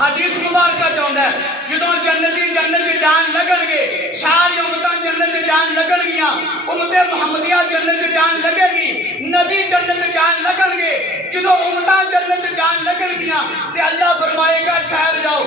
حدیث مبارکہ چاہتا ہے جدوں جنتی جنت جان لگن گے ساری امتاں جنت جان لگن گیا امت محمدیہ جنت جان لگے گی نبی جنت جان لگن گے جدوں امتاں جنت جان لگن گیا تے اللہ فرمائے گا ٹھہر جاؤ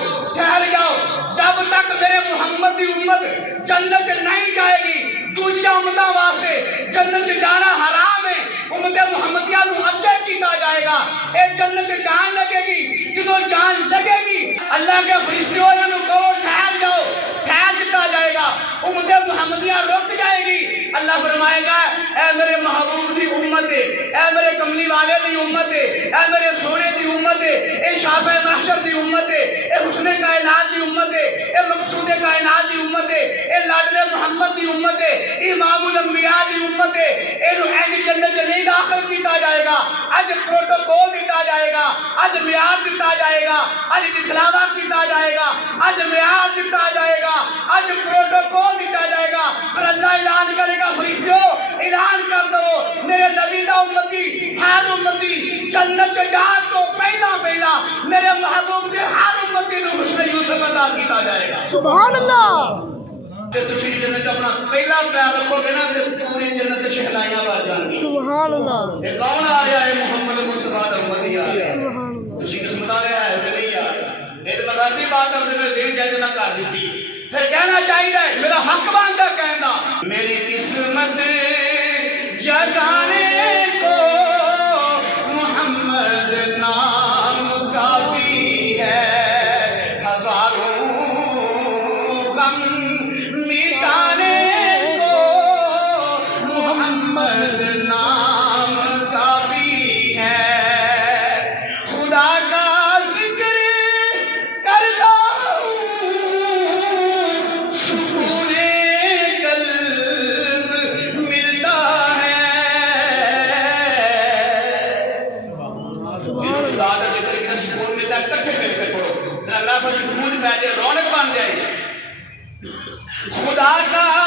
جب تک میرے محمد دی امت جنت نہیں جائے گی دوسرا امتاں واسطے جنت جانا حرام ہے امت محمدیہ نو اگے کیتا جائے گا اے جنت جان لگے گی جدوں جان لگے گی اللہ کے فرشتوں نے کہو ٹھہر جاؤ ٹھہر دیتا جائے گا امت محمدیہ رک جائے گی اللہ فرمائے گا اے میرے محبوب دی امت ہے اے میرے کملی والے دی امت ہے اے میرے سونے دی امت ہے اے شافع محشر دی امت ہے اے حسن کائنات دی امت ہے اے مقصود کائنات دی امت ہے اے لاڈلے محمد دی امت ہے امام الانبیاء دی امت ہے اے نو ایسی جنت نہیں داخل کیتا جائے گا اج پروٹوکول دیتا جائے گا اج معیار دیتا جائے گا اج دکھلاوا کیتا جائے گا اج معیار دیتا جائے گا اج پروٹوکول دیتا جائے گا پھر اللہ اعلان کرے گا فرشتوں اعلان کر دو میرے نبی دا امتی ہر امتی جنت جان تو پہلا میرے محبوب دے ہر امتی نو حسن یوسف عطا کیتا جائے گا سبحان اللہ تے تسی جنت اپنا پہلا پیر رکھو گے نا تے پوری جنت شہنائیاں بج جان گی سبحان اللہ یہ کون آ رہا ہے محمد مصطفیٰ دا امتی آ رہا ہے سبحان اللہ تسی قسمت والے ہے کہ نہیں یار یہ تو مغازی بات کر دے میں جائز نہ کر دیتی پھر کہنا چاہیے میرا حق بنتا کہنا میری قسمت جگانے کو محمد نام کافی ہے ہزاروں غم مٹانے کو محمد نام کافی ہے خدا کا ذکر کرتا ہوں سکون قلب ملتا ہے خدا کا ذکر کنا سکون ملتا ہے کٹھے مل کے پڑھو اللہ سے جھوٹ پہ جائے رونق بن جائے خدا کا